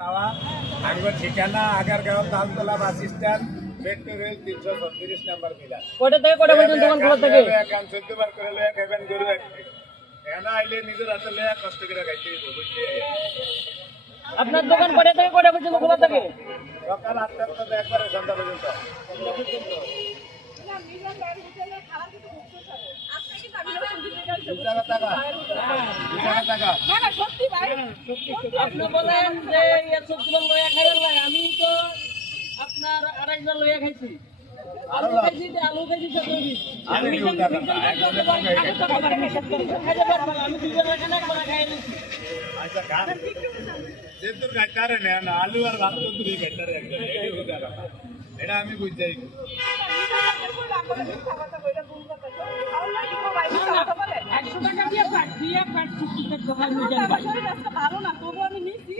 आमको ठिकाना आगारगांव तालतला बास स्टैंड मेट्रो रेल 336 नंबर मिला কয়টা থেকে কয়টা পর্যন্ত দোকান খোলা থাকে? কাম 14 বার করে লয়া খাবেন গরু এনা আইলে নিজের হাতে লয়া কষ্ট করে খাইতে বুঝতে আপনার দোকান কয়টা থেকে কয়টা পর্যন্ত খোলা থাকে? সকাল 8টা থেকে একবারে সন্ধ্যা পর্যন্ত আপনি বলেন যে সবজি লয়া খাইবেন ভাই, আমি তো আপনার আড়াইটা লয়া খাইছি। আলু খাইছি, আলু খাইছি আমি দুজন এখানে একবার খাই নিচ্ছি। আচ্ছা খান যেতুর গাইতারে না আলু আর ভাত তো দুই গাইতারে একদম এটা আমি বুঝাই $100 দিয়ে পাট চুক্তি করতে হয়। ভালো না তবু আমি নিচ্ছি